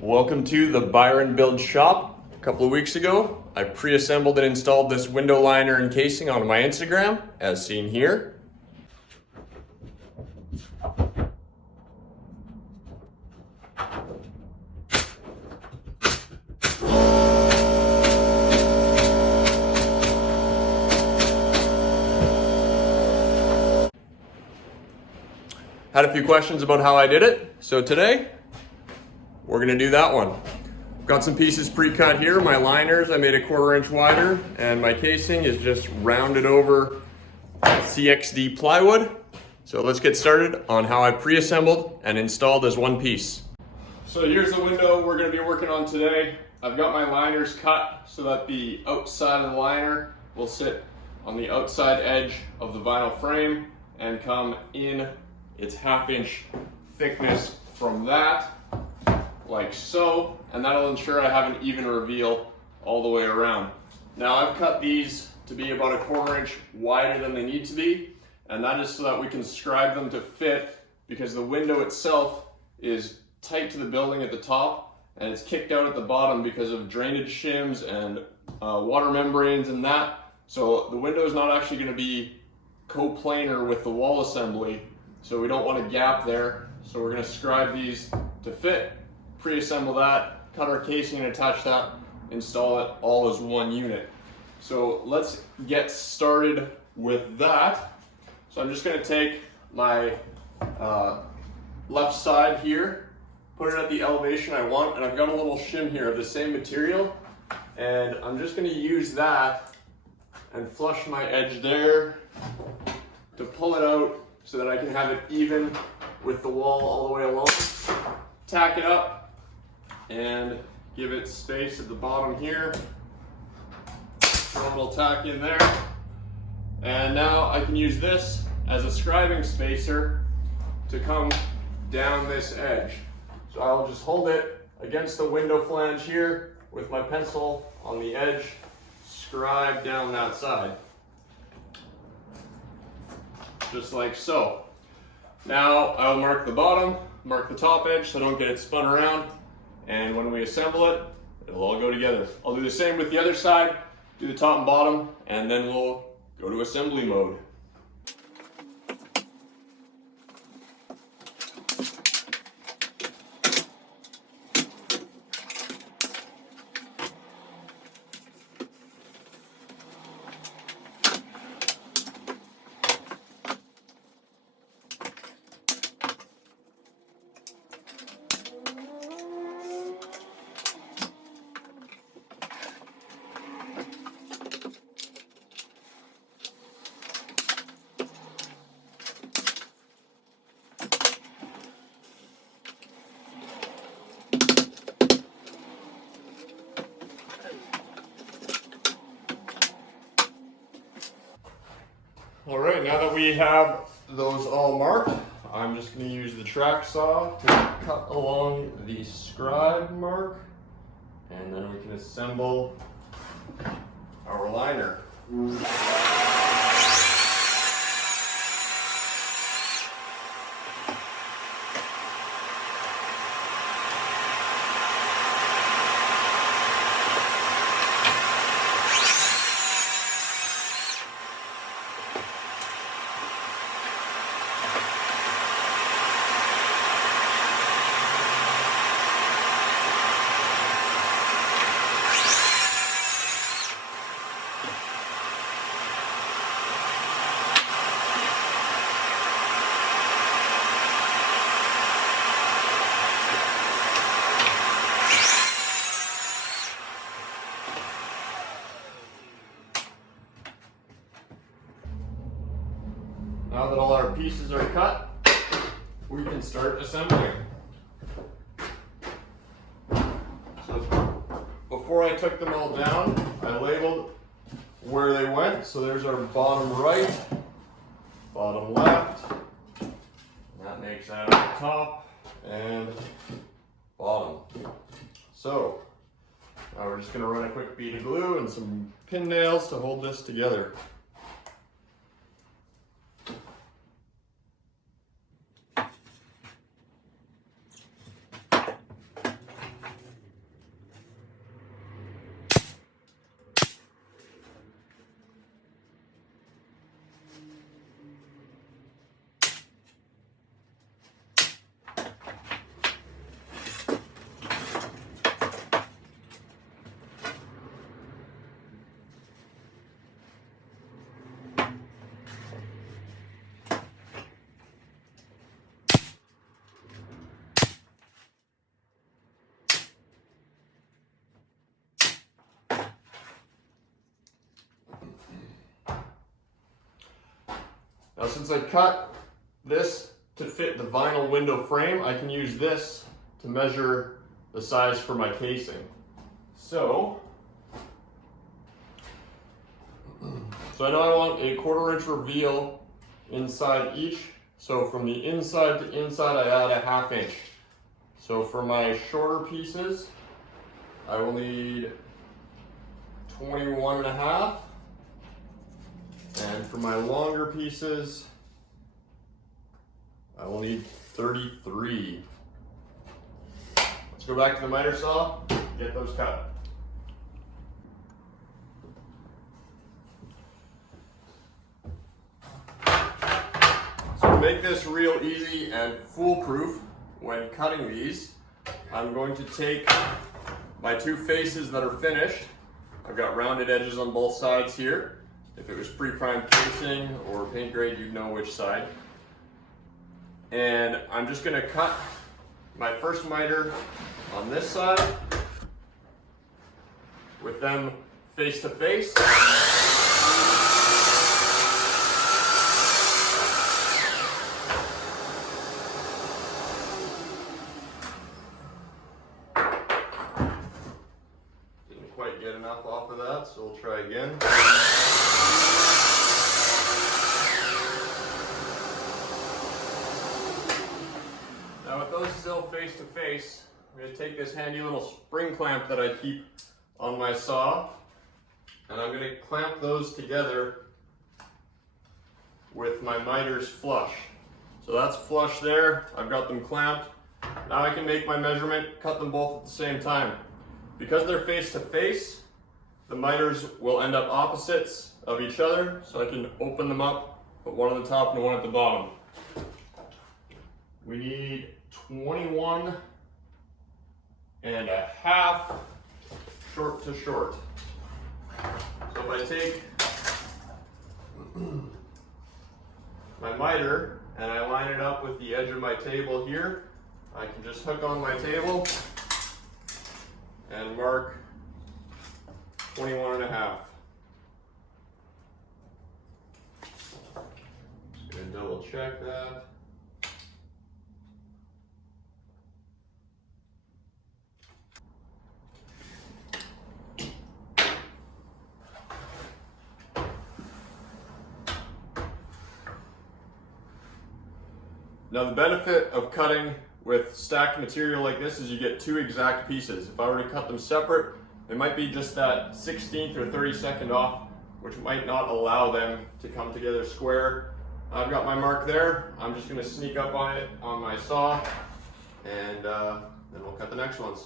Welcome to the Byron Build Shop. A couple of weeks ago, I pre-assembled and installed this window liner and casing on my Instagram, as seen here. Had a few questions about how I did it, so today we're gonna do that one. Got some pieces pre-cut here. My liners I made a 1/4 inch wider, and my casing is just rounded over CXD plywood. So let's get started on how I pre-assembled and installed as one piece. So here's the window we're gonna be working on today. I've got my liners cut so that the outside of the liner will sit on the outside edge of the vinyl frame and come in its 1/2 inch thickness from that, like so, and that'll ensure I have an even reveal all the way around. Now I've cut these to be about a 1/4 inch wider than they need to be, and that is so that we can scribe them to fit, because the window itself is tight to the building at the top and it's kicked out at the bottom because of drainage shims and water membranes and that. So the window is not actually going to be coplanar with the wall assembly, so we don't want a gap there. So we're going to scribe these to fit, pre-assemble that, cut our casing and attach that, install it all as one unit. So let's get started with that. So I'm just going to take my left side here, put it at the elevation I want, and I've got a little shim here of the same material, and I'm just going to use that and flush my edge there to pull it out so that I can have it even with the wall all the way along. Tack it up and give it space at the bottom here. Throw a little tack in there. And now I can use this as a scribing spacer to come down this edge. So I'll just hold it against the window flange here with my pencil on the edge, scribe down that side. Just like so. Now I'll mark the bottom, mark the top edge so I don't get it spun around, and when we assemble it, it'll all go together. I'll do the same with the other side, do the top and bottom, and then we'll go to assembly mode. All right, now that we have those all marked, I'm just going to use the track saw to cut along the scribe mark, and then we can assemble our liner. Now that all our pieces are cut, we can start assembling. So before I took them all down, I labeled where they went. So there's our bottom right, bottom left, and that makes that our top and bottom. So now we're just going to run a quick bead of glue and some pin nails to hold this together. Now since I cut this to fit the vinyl window frame, I can use this to measure the size for my casing. So I know I want a 1/4 inch reveal inside each. So from the inside to inside, I add a 1/2 inch. So for my shorter pieces, I will need 21.5. And for my longer pieces, I will need 33. Let's go back to the miter saw, get those cut. So to make this real easy and foolproof when cutting these, I'm going to take my 2 faces that are finished. I've got rounded edges on both sides here. If it was pre-primed casing or paint grade, you'd know which side. And I'm just going to cut my first miter on this side with them face to face. Didn't quite get enough off of that, so we'll try again. Now with those still face to face, I'm going to take this handy little spring clamp that I keep on my saw, and I'm going to clamp those together with my miters flush. So that's flush there, I've got them clamped. Now I can make my measurement, cut them both at the same time. Because they're face to face, the miters will end up opposites of each other, so I can open them up, put one on the top and one at the bottom. We need 21.5 short to short. So if I take my miter and I line it up with the edge of my table here, I can just hook on my table and mark 21.5. Just gonna double check that. Now the benefit of cutting with stacked material like this is you get 2 exact pieces. If I were to cut them separate, they might be just that 16th or 32nd off, which might not allow them to come together square. I've got my mark there. I'm just going to sneak up on it on my saw, and then we'll cut the next ones.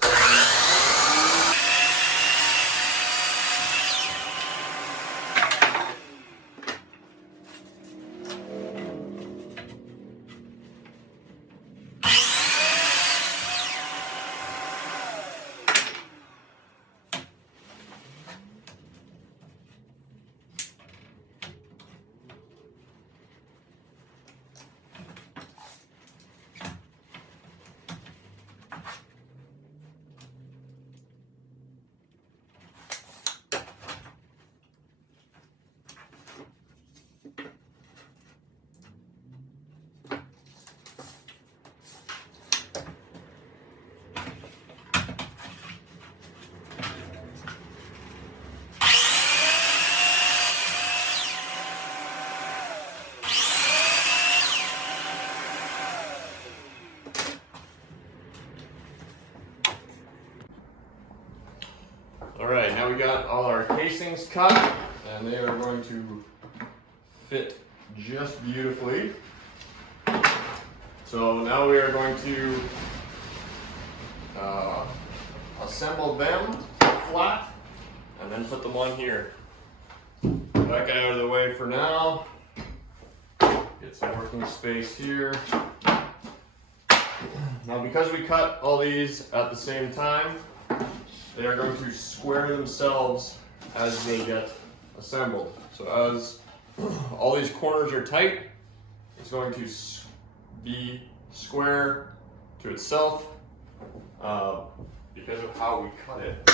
All right, now we got all our casings cut, and they are going to fit just beautifully. So now we are going to assemble them flat and then put them on here. That guy out of the way for now. Get some working space here. Now because we cut all these at the same time, they are going to square themselves as they get assembled. So as all these corners are tight, it's going to be square to itself because of how we cut it.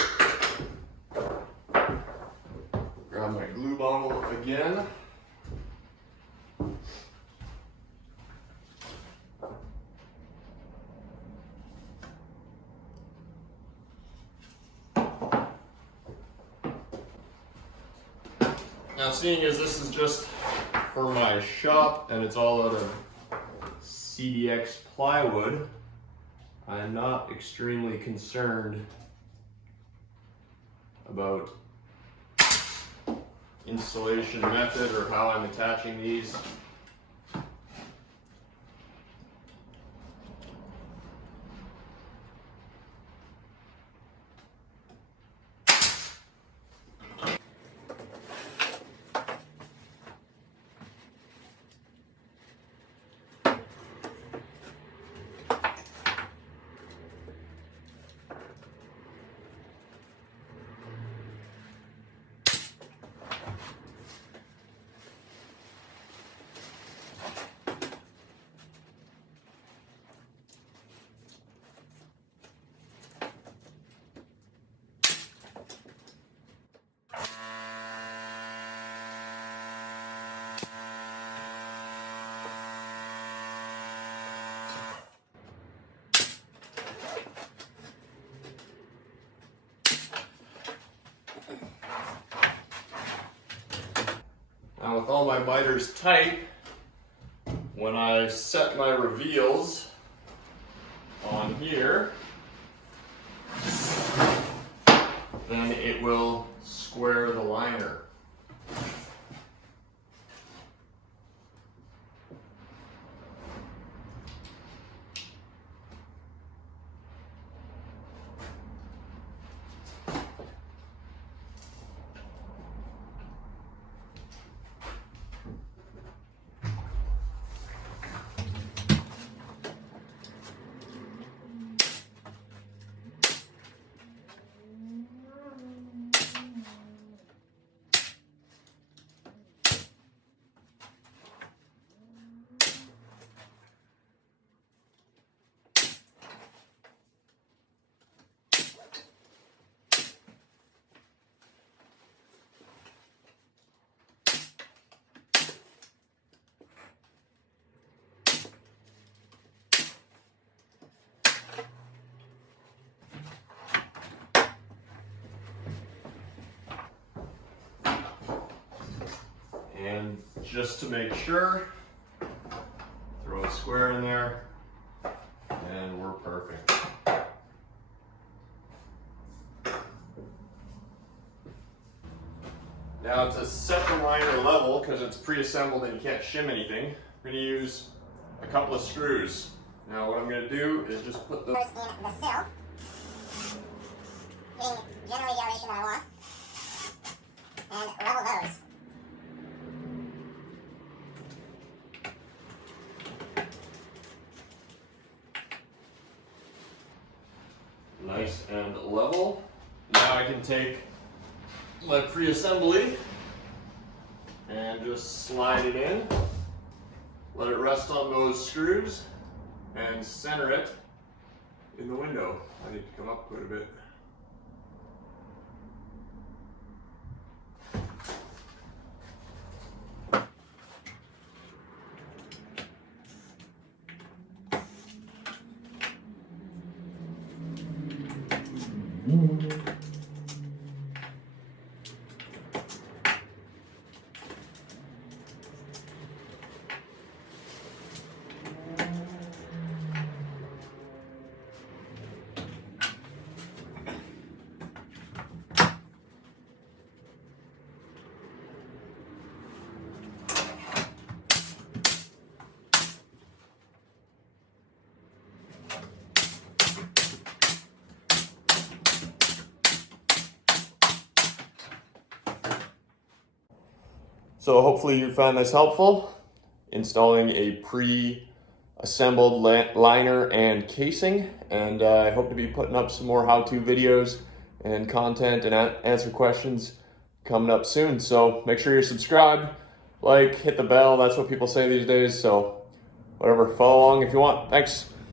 Grab my glue bottle again. Now, seeing as this is just for my shop and it's all out of CDX plywood, I'm not extremely concerned about installation method or how I'm attaching these. Now, with all my miters tight, when I set my reveals on here, then it will square the liner. And just to make sure, throw a square in there, and we're perfect. Now, to set the liner level, because it's pre-assembled and you can't shim anything, I'm going to use a couple of screws. Now, what I'm going to do is just put those in the sill, getting generally the elevation that I want, and level those. nice and level. Now I can take my pre-assembly and just slide it in, let it rest on those screws, and center it in the window. I need to come up quite a bit. So hopefully you found this helpful, installing a pre-assembled liner and casing, and I hope to be putting up some more how-to videos and content and answer questions coming up soon. So make sure you're subscribed, like, hit the bell, that's what people say these days, so whatever, follow along if you want. Thanks.